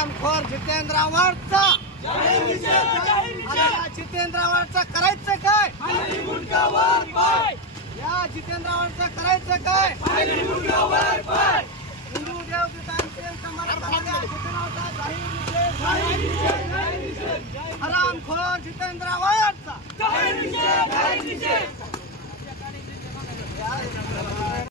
हरामखोर जितेंद्र आव्हाडचा जितेंद्र आव्हाडचा करायचं काय? या जितेंद्र आव्हाडचा करायचं काय? हिंदू देवदूतांचे समारंभामध्ये हरामखोर जितेंद्र आव्हाडचा